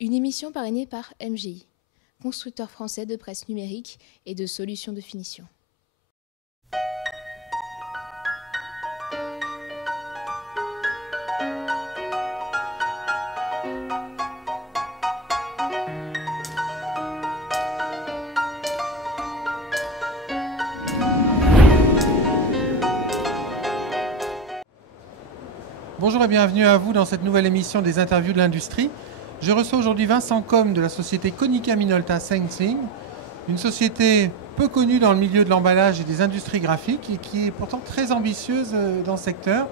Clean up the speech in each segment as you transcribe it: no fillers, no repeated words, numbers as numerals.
Une émission parrainée par MGI, constructeur français de presse numérique et de solutions de finition. Bonjour et bienvenue à vous dans cette nouvelle émission des interviews de l'industrie. Je reçois aujourd'hui Vincent Combe de la société Konica Minolta Sensing, une société peu connue dans le milieu de l'emballage et des industries graphiques et qui est pourtant très ambitieuse dans ce secteur.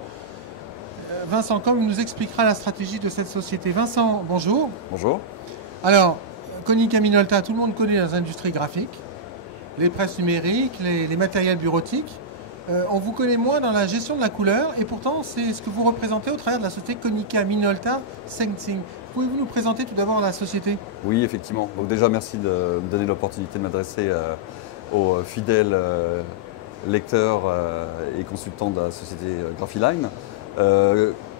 Vincent Combe nous expliquera la stratégie de cette société. Vincent, bonjour. Bonjour. Alors, Konica Minolta, tout le monde connaît les industries graphiques, les presses numériques, les matériels bureautiques. On vous connaît moins dans la gestion de la couleur et pourtant c'est ce que vous représentez au travers de la société Konica Minolta Sensing. Pouvez-vous nous présenter tout d'abord la société? Oui, effectivement. Donc déjà, merci de me donner l'opportunité de m'adresser aux fidèles lecteurs et consultants de la société Graphiline.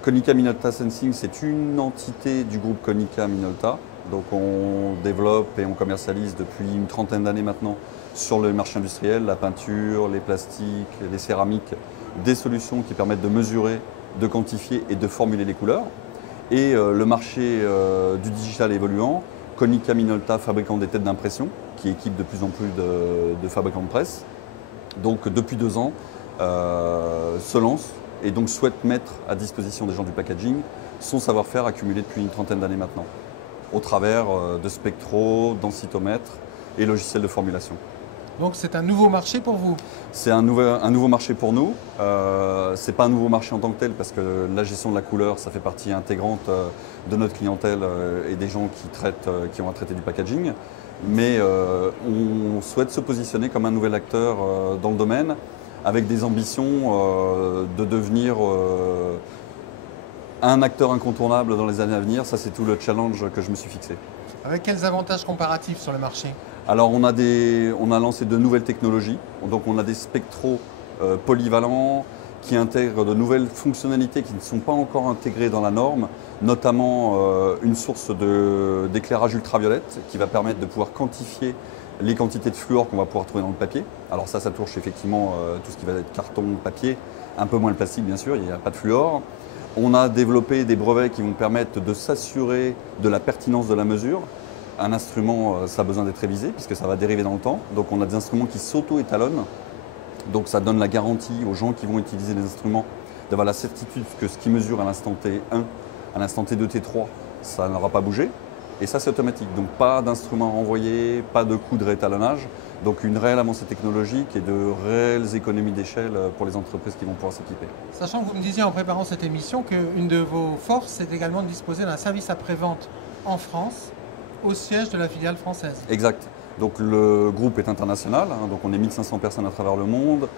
Konica Minolta Sensing, c'est une entité du groupe Konica Minolta. Donc on développe et on commercialise depuis une trentaine d'années maintenant sur le marché industriel, la peinture, les plastiques, les céramiques, des solutions qui permettent de mesurer, de quantifier et de formuler les couleurs. Et le marché du digital évoluant, Konica Minolta, fabricant des têtes d'impression, qui équipe de plus en plus de fabricants de presse, donc depuis 2 ans, se lance et donc souhaite mettre à disposition des gens du packaging son savoir-faire accumulé depuis une trentaine d'années maintenant, au travers de spectro, densitomètres et logiciels de formulation. Donc c'est un nouveau marché pour vous? C'est un nouveau marché pour nous. Ce n'est pas un nouveau marché en tant que tel parce que la gestion de la couleur, ça fait partie intégrante de notre clientèle et des gens qui ont à traiter du packaging. Mais on souhaite se positionner comme un nouvel acteur dans le domaine avec des ambitions de devenir un acteur incontournable dans les années à venir. Ça, c'est tout le challenge que je me suis fixé. Avec quels avantages comparatifs sur le marché? Alors on a lancé de nouvelles technologies, donc on a des spectros polyvalents qui intègrent de nouvelles fonctionnalités qui ne sont pas encore intégrées dans la norme, notamment une source d'éclairage ultraviolette qui va permettre de pouvoir quantifier les quantités de fluor qu'on va pouvoir trouver dans le papier. Alors ça touche effectivement tout ce qui va être carton, papier, un peu moins le plastique bien sûr, il n'y a pas de fluor. On a développé des brevets qui vont permettre de s'assurer de la pertinence de la mesure. Un instrument, ça a besoin d'être révisé puisque ça va dériver dans le temps. Donc on a des instruments qui s'auto-étalonnent. Donc ça donne la garantie aux gens qui vont utiliser les instruments d'avoir la certitude que ce qui mesure à l'instant T1, à l'instant T2, T3, ça n'aura pas bougé. Et ça c'est automatique. Donc pas d'instrument renvoyé, pas de coût de réétalonnage. Donc une réelle avancée technologique et de réelles économies d'échelle pour les entreprises qui vont pouvoir s'équiper. Sachant que vous me disiez en préparant cette émission qu'une de vos forces c'est également de disposer d'un service après-vente en France, au siège de la filiale française. Exact. Donc le groupe est international, donc on est 1500 personnes à travers le monde.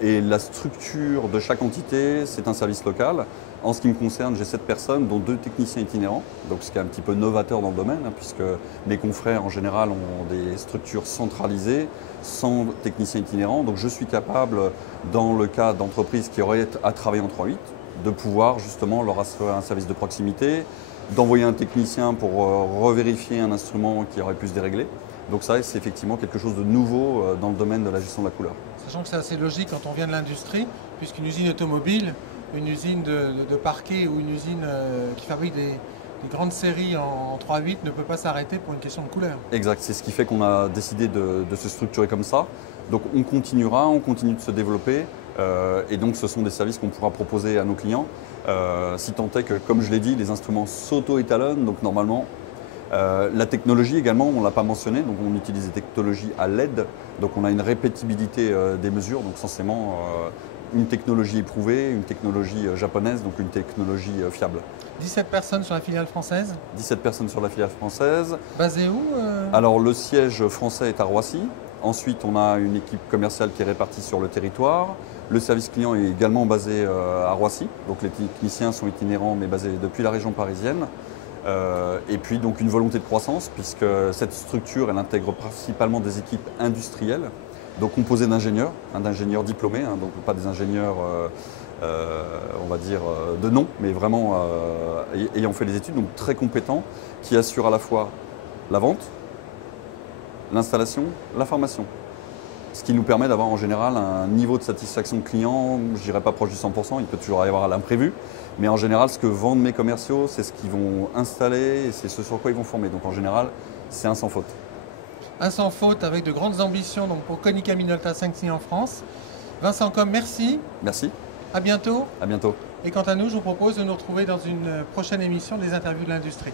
Et la structure de chaque entité, c'est un service local. En ce qui me concerne, j'ai 7 personnes, dont 2 techniciens itinérants, donc ce qui est un petit peu novateur dans le domaine, puisque mes confrères en général ont des structures centralisées, sans techniciens itinérants. Donc je suis capable, dans le cas d'entreprises qui auraient à travailler en 3-8, de pouvoir justement leur assurer un service de proximité, d'envoyer un technicien pour revérifier un instrument qui aurait pu se dérégler. Donc ça, c'est effectivement quelque chose de nouveau dans le domaine de la gestion de la couleur. Sachant que c'est assez logique quand on vient de l'industrie, puisqu'une usine automobile, une usine de parquet ou une usine qui fabrique des grandes séries en 3-8 ne peut pas s'arrêter pour une question de couleur. Exact, c'est ce qui fait qu'on a décidé de se structurer comme ça. Donc on continuera, on continue de se développer et donc ce sont des services qu'on pourra proposer à nos clients. Si tant est que, comme je l'ai dit, les instruments s'auto-étalonnent, donc normalement, la technologie également, on ne l'a pas mentionné, donc on utilise des technologies à LED, donc on a une répétibilité des mesures, donc censément une technologie éprouvée, une technologie japonaise, donc une technologie fiable. 17 personnes sur la filiale française. 17 personnes sur la filiale française. Basée où Alors le siège français est à Roissy. Ensuite, on a une équipe commerciale qui est répartie sur le territoire. Le service client est également basé à Roissy. Donc les techniciens sont itinérants mais basés depuis la région parisienne. Et puis donc une volonté de croissance puisque cette structure elle intègre principalement des équipes industrielles, donc composées d'ingénieurs diplômés, donc pas des ingénieurs on va dire, de nom, mais vraiment ayant fait les études, donc très compétents, qui assurent à la fois la vente, l'installation, la formation. Ce qui nous permet d'avoir en général un niveau de satisfaction client, je dirais pas proche du 100%, il peut toujours y avoir l'imprévu, mais en général ce que vendent mes commerciaux, c'est ce qu'ils vont installer et c'est ce sur quoi ils vont former. Donc en général, c'est un sans faute. Un sans faute avec de grandes ambitions donc pour Konica Minolta 5 en France. Vincent Combes, merci. Merci. À bientôt. À bientôt. Et quant à nous, je vous propose de nous retrouver dans une prochaine émission des interviews de l'industrie.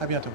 À bientôt.